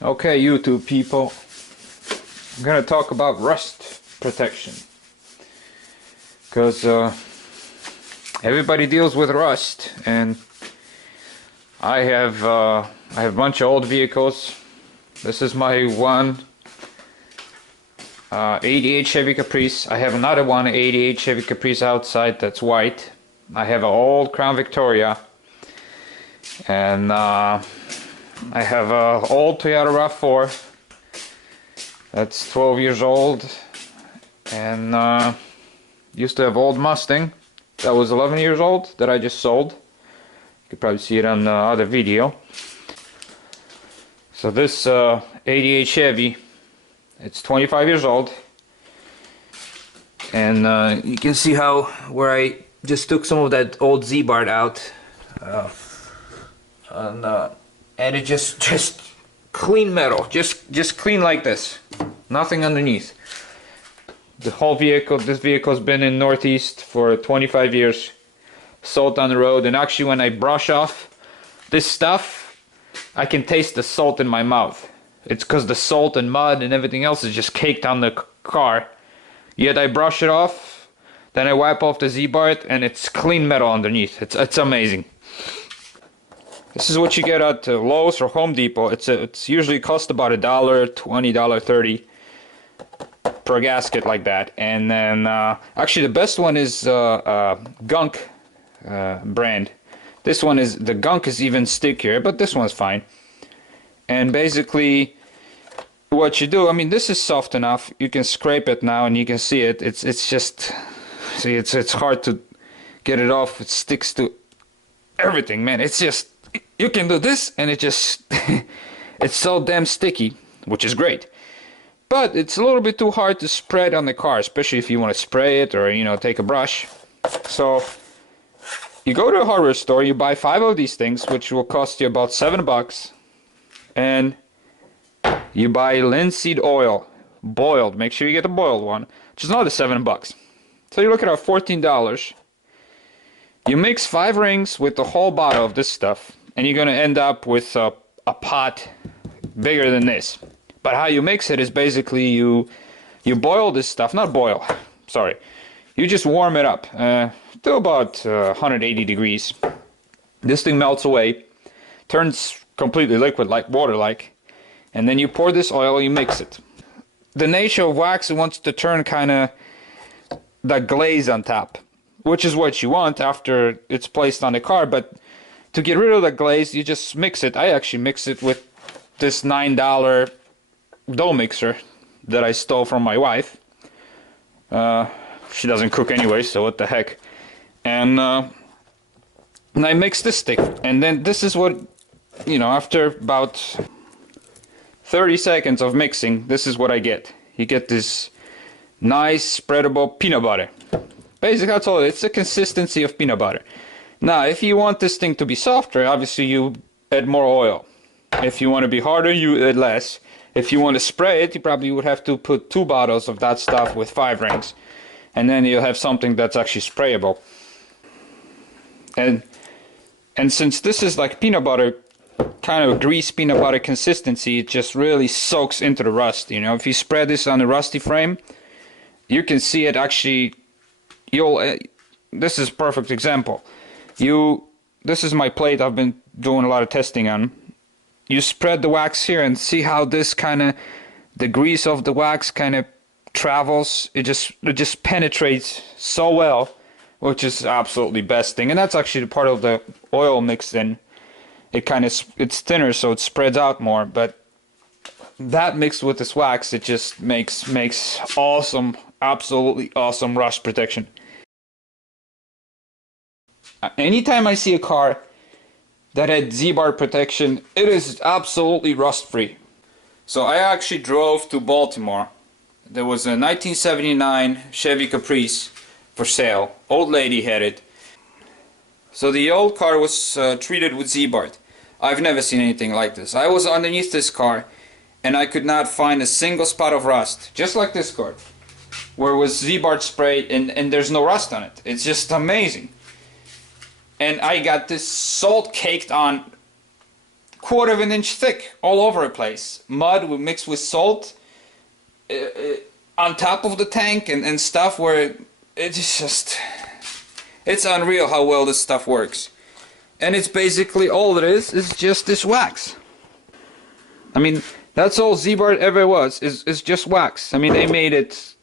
Okay, YouTube people, I'm gonna talk about rust protection because everybody deals with rust, and I have a bunch of old vehicles. This is my one 88 Chevy Caprice. I have another one 88 Chevy Caprice outside that's white. I have an old Crown Victoria, and I have an old Toyota RAV4 that's 12 years old, and used to have old Mustang that was 11 years old that I just sold. You could probably see it on the other video. So this 88 Chevy, it's 25 years old, and you can see how where I just took some of that old Z-bar out, and it just clean metal, just clean like this, nothing underneath. The whole vehicle, this vehicle's been in Northeast for 25 years, salt on the road, and actually when I brush off this stuff, I can taste the salt in my mouth. It's because the salt and mud and everything else is just caked on the car. Yet I brush it off, then I wipe off the Z-bar, and it's clean metal underneath. It's amazing. This is what you get at Lowe's or Home Depot. It's usually cost about $1, $20, $30 per gasket like that. And then actually the best one is Gunk brand. This one is, the Gunk is even stickier, but this one's fine. And basically what you do, I mean, this is soft enough. You can scrape it now and you can see it. It's just, see, it's hard to get it off. It sticks to everything, man. It's just, you can do this and it just it's so damn sticky, which is great. But it's a little bit too hard to spread on the car, especially if you want to spray it or, you know, take a brush. So you go to a hardware store, you buy 5 of these things, which will cost you about $7, and you buy linseed oil, boiled. Make sure you get the boiled one, which is another $7. So you look at our $14. You mix 5 rings with the whole bottle of this stuff, and you're gonna end up with a pot bigger than this. But how you mix it is basically you boil this stuff, not boil, sorry. You just warm it up to about 180 degrees. This thing melts away, turns completely liquid, like water-like, and then you pour this oil, you mix it. The nature of wax, it wants to turn kind of that glaze on top, which is what you want after it's placed on the car. But to get rid of the glaze, you just mix it. I actually mix it with this $9 dough mixer that I stole from my wife. She doesn't cook anyway, so what the heck. And I mix this stick, and then this is what, you know, after about 30 seconds of mixing, this is what I get. You get this nice spreadable peanut butter. Basically that's all. It's the consistency of peanut butter. Now if you want this thing to be softer, obviously you add more oil. If you want to be harder, you add less. If you want to spray it, you probably would have to put 2 bottles of that stuff with 5 rings, and then you'll have something that's actually sprayable. And since this is like peanut butter, kind of grease peanut butter consistency, it just really soaks into the rust. You know, if you spread this on a rusty frame, you can see it actually. This is a perfect example. This is my plate I've been doing a lot of testing on. You spread the wax here and see how this kind of, the grease of the wax kind of travels. It just penetrates so well, which is absolutely best thing. And that's actually the part of the oil mixed in. It's thinner, so it spreads out more. But that mixed with this wax, it just makes awesome, absolutely awesome rust protection. Anytime I see a car that had Z-bar protection, it is absolutely rust-free. So I actually drove to Baltimore. There was a 1979 Chevy Caprice for sale. Old lady had it. So the old car was treated with Z-bar. I've never seen anything like this. I was underneath this car and I could not find a single spot of rust, just like this car, where it was Z-bar sprayed and there's no rust on it. It's just amazing. And I got this salt caked on quarter of an inch thick all over the place. Mud mixed with salt on top of the tank and stuff where it's just, it's unreal how well this stuff works. And it's basically all it is just this wax. I mean, that's all Z-Bar ever was, is just wax. I mean,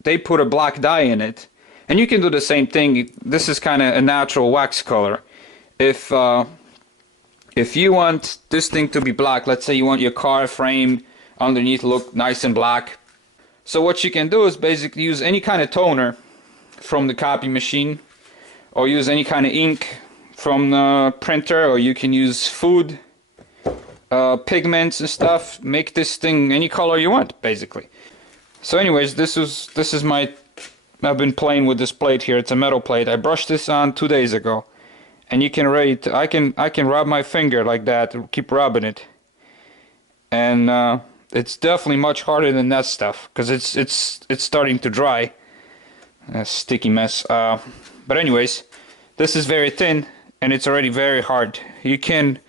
they put a black dye in it. And you can do the same thing. This is kind of a natural wax color. If you want this thing to be black, let's say you want your car frame underneath look nice and black. So what you can do is basically use any kind of toner from the copy machine, or use any kind of ink from the printer, or you can use food pigments and stuff. Make this thing any color you want, basically. So anyways, this is my, I've been playing with this plate here. It's a metal plate. I brushed this on 2 days ago, and you can rate. I can rub my finger like that, keep rubbing it, and it's definitely much harder than that stuff because it's starting to dry. A sticky mess. But anyways, this is very thin and it's already very hard. You can,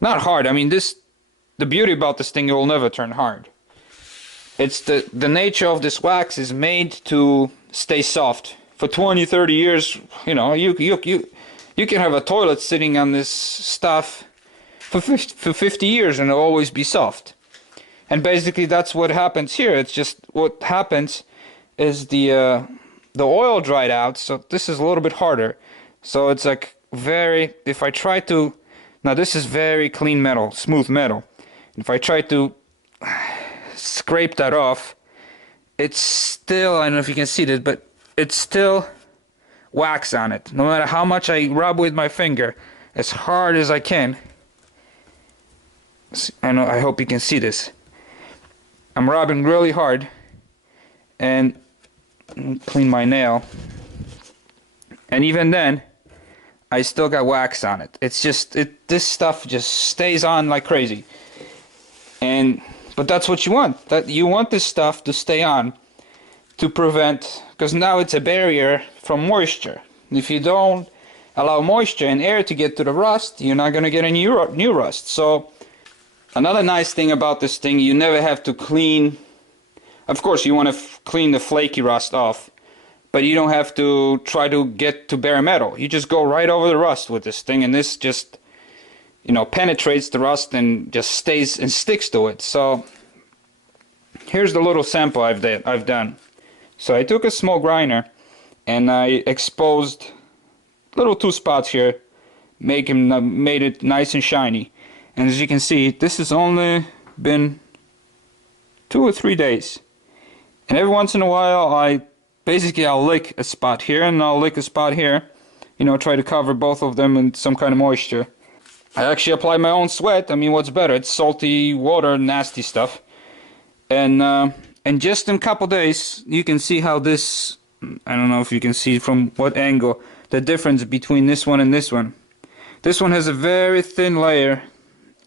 not hard. I mean, the beauty about this thing, it will never turn hard. It's the nature of this wax is made to stay soft for 20-30 years. You know, you can have a toilet sitting on this stuff for 50 years and it'll always be soft. And basically that's what happens here. It's just what happens is the oil dried out, so this is a little bit harder. So it's like very, if I try to, now this is very clean metal, smooth metal. If I try to scrape that off, it's still, I don't know if you can see this, but it's still wax on it. No matter how much I rub with my finger, as hard as I can. I hope you can see this. I'm rubbing really hard, and clean my nail, and even then I still got wax on it. It's just, this stuff just stays on like crazy. But that's what you want. That you want this stuff to stay on to prevent, because now it's a barrier from moisture. If you don't allow moisture and air to get to the rust, you're not going to get any new rust. So another nice thing about this thing, you never have to clean. Of course, you want to clean the flaky rust off, but you don't have to try to get to bare metal. You just go right over the rust with this thing, and this just, you know, penetrates the rust and just stays and sticks to it. So here's the little sample I've done. So I took a small grinder and I exposed little 2 spots here, made it nice and shiny. And as you can see, this has only been 2 or 3 days. And every once in a while, I'll lick a spot here and I'll lick a spot here. You know, try to cover both of them in some kind of moisture. I actually apply my own sweat. I mean, what's better? It's salty water, nasty stuff. And just in a couple days, you can see how this, I don't know if you can see from what angle, the difference between this one and this one. This one has a very thin layer.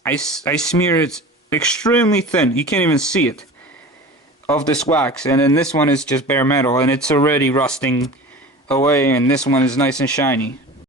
I smear it extremely thin. You can't even see it, of this wax. And then this one is just bare metal and it's already rusting away, and this one is nice and shiny.